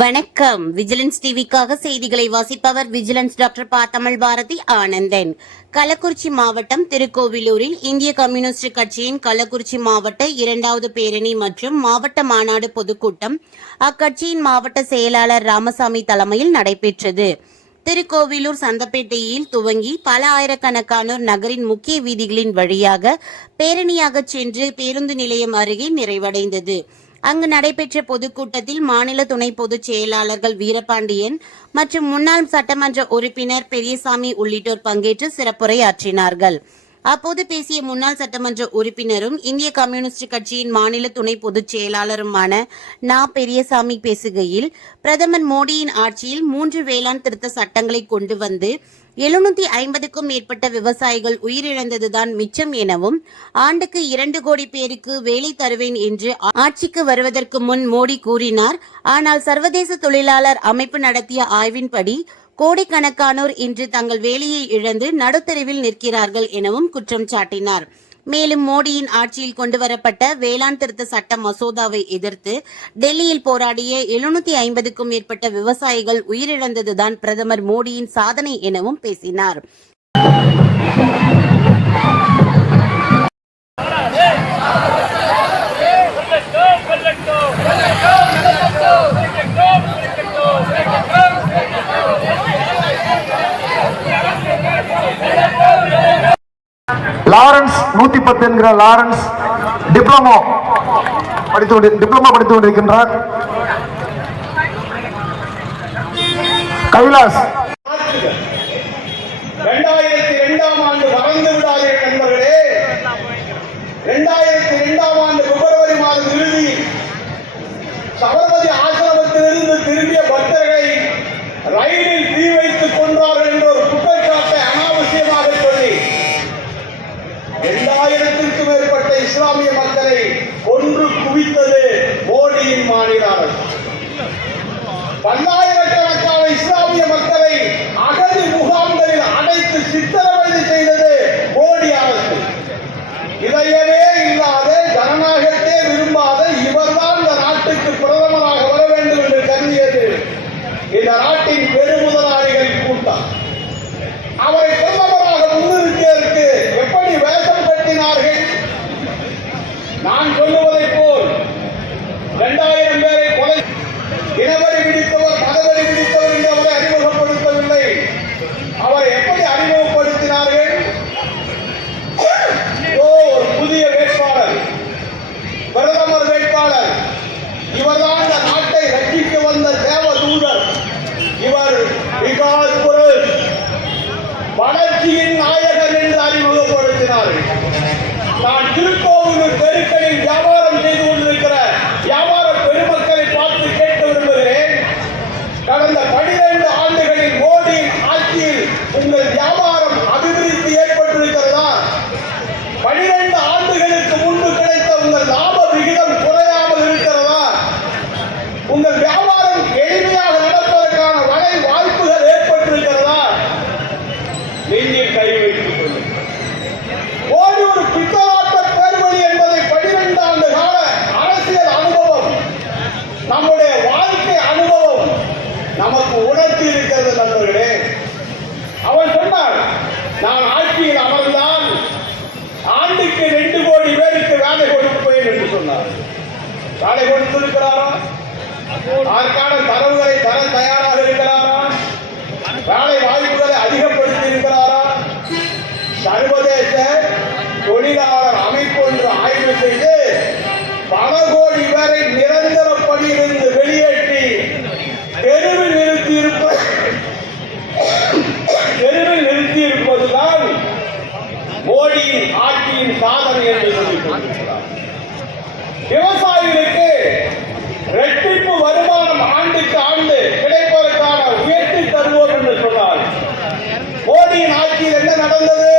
வணக்கம். விஜிலன்ஸ் டிவிக்காக செய்திகளை வாசிப்பவர் விஜிலன்ஸ் டாக்டர் பா தமிழ் பாரதி ஆனந்தன். கள்ளக்குறிச்சி மாவட்டம் திருக்கோவிலூரில் இந்திய கம்யூனிஸ்ட் கட்சியின் கள்ளக்குறிச்சி மாவட்ட இரண்டாவது பேரணி மற்றும் மாவட்ட மாநாடு பொதுக்கூட்டம் அக்கட்சியின் மாவட்ட செயலாளர் ராமசாமி தலைமையில் நடைபெற்றது. திருக்கோவிலூர் சந்தப்பேட்டையில் துவங்கி பல ஆயிரக்கணக்கானோர் நகரின் முக்கிய வீதிகளின் வழியாக பேரணியாக சென்று பேருந்து நிலையம் அருகே நிறைவடைந்தது. அங்கு நடைபெற்ற பொதுக்கூட்டத்தில் மாநில துணை பொதுச் செயலாளர்கள் வீரபாண்டியன் மற்றும் முன்னாள் சட்டமன்ற உறுப்பினர் பெரியசாமி உள்ளிட்டோர் பங்கேற்று சிறப்புரையாற்றினார்கள். அப்போது பேசிய முன்னாள் சட்டமன்ற உறுப்பினரும் இந்திய கம்யூனிஸ்ட் கட்சியின் மாநில துணை பொதுச் செயலாளருமான நா. பெரியசாமி பேசுகையில் பிரதமர் மோடியின் ஆட்சியில் மூன்று வேளாண் திருத்த சட்டங்களை கொண்டு வந்து எழுநூத்தி ஐம்பதுக்கும் மேற்பட்ட விவசாயிகள் உயிரிழந்ததுதான் மிச்சம் எனவும் ஆண்டுக்கு இரண்டு கோடி பேருக்கு வேலை தருவேன் என்று ஆட்சிக்கு வருவதற்கு முன் மோடி கூறினார். ஆனால் சர்வதேச தொழிலாளர் அமைப்பு நடத்திய ஆய்வின்படி கோடிக்கணக்கானோர் இன்று தங்கள் வேலையை இழந்து நடுத்தெருவில் நிற்கிறார்கள் எனவும் குற்றம் சாட்டினார். மேலும் மோடியின் ஆட்சியில் கொண்டுவரப்பட்ட வேளாண் திருத்த சட்ட மசோதாவை எதிர்த்து டெல்லியில் போராடிய எழுநூத்தி ஐம்பதுக்கும் மேற்பட்ட விவசாயிகள் உயிரிழந்ததுதான் பிரதமர் மோடியின் சாதனை எனவும் பேசினார். நூத்தி பத்து என்கிற லாரன்ஸ் டிப்ளமோ படித்து டிப்ளமோ படித்துக் கொண்டிருக்கின்றார் கைலாஸ் மோடியின் பல்லாயிரக்கணக்கான இஸ்லாமிய மக்களை அகதி முகாம்களில் அடைத்து சித்திரவதை செய்தது மோடி அரசு. இதையவே இல்லாத ஜனநாயகத்தை விரும்பாத இவர்தான் இந்த நாட்டுக்கு பிரதமராக வர வேண்டும் என்று கருதியது இந்த நாட்டின் பெருமுதலாளிகளின் கூட்டம். அவரை பிரதமராக முன்னிறுத்தியதற்கு எப்படி வேஷம் கட்டினார்கள்? நான் சொல்லுவதைப் போல் இரண்டாயிரம் இனவரி விடுத்தவர் மதவரி விடுத்தவர் என்று அவரை அறிமுகப்படுத்தவில்லை. அவரை எப்படி அறிமுகப்படுத்தினார்கள்? ஓ புதிய வேட்பாளர் பிரதமர் வேட்பாளர். இவர்தான் இந்த நாட்டை ரட்சிக்க வந்த தேவ தூதர் இவர் விகாஸ் புருஷ் வளர்ச்சியின் நாயகன் என்று அறிமுகப்படுத்தினார்கள். நான் திருக்கோவிலூர் பெருக்களில் வியாபாரம் செய்து கொண்டு நமக்கு உணர்த்தி இருக்கிறது நண்பர்களே. அவர் சொன்னார் நான் ஆட்சியில் அமர்ந்தால் ஆண்டுக்கு ரெண்டு கோடி பேருக்கு வேலை கொடுப்பேன் என்று சொன்னார். வேலை கொடுத்திருக்கிறாரா? அதற்கான தரவுகளை தர தயார் libertad en el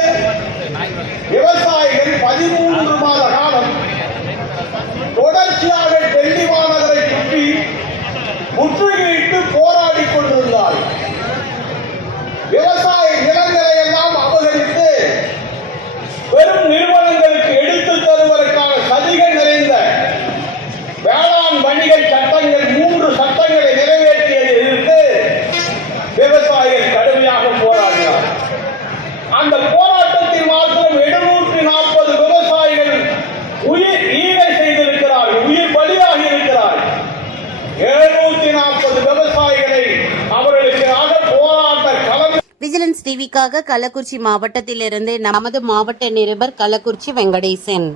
டிவிக்காக கள்ளக்குறிச்சி மாவட்டத்திலிருந்து நமது மாவட்ட நிருபர் கள்ளக்குறிச்சி வெங்கடேசன்.